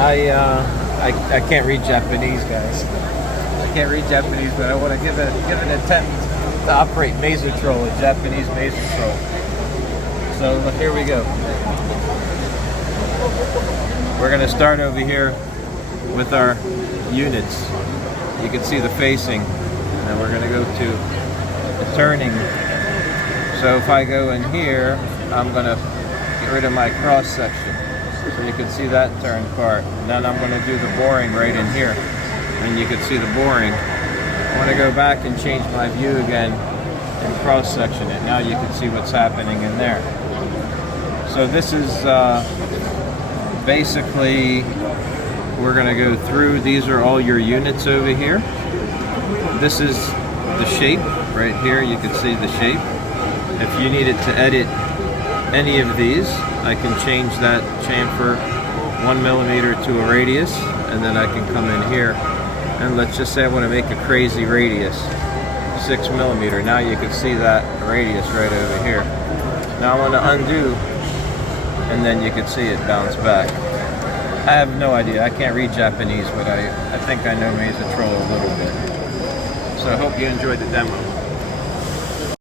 I can't read Japanese, guys. I can't read Japanese, but I want to give an attempt to operate Mazatrol, a Japanese Mazatrol. So look, here we go. We're going to start over here with our units. You can see the facing, and we're going to go to the turning. So if I go in here, I'm going to get rid of my cross section, so you can see that turn part. And then I'm going to do the boring right in here, and you can see the boring. I want to go back and change my view again and cross section it. Now you can see what's happening in there. So this is basically, we're going to go through. These are all your units over here. This is the shape right here. You can see the shape. If you needed to edit any of these, I can change that chamfer 1 millimeter to a radius, and then I can come in here and let's just say I want to make a crazy radius, 6 millimeter. Now you can see that radius right over here. Now I want to undo, and then you can see it bounce back. I have no idea. I can't read Japanese, but I think I know Mazatrol a little bit. So I hope you enjoyed the demo.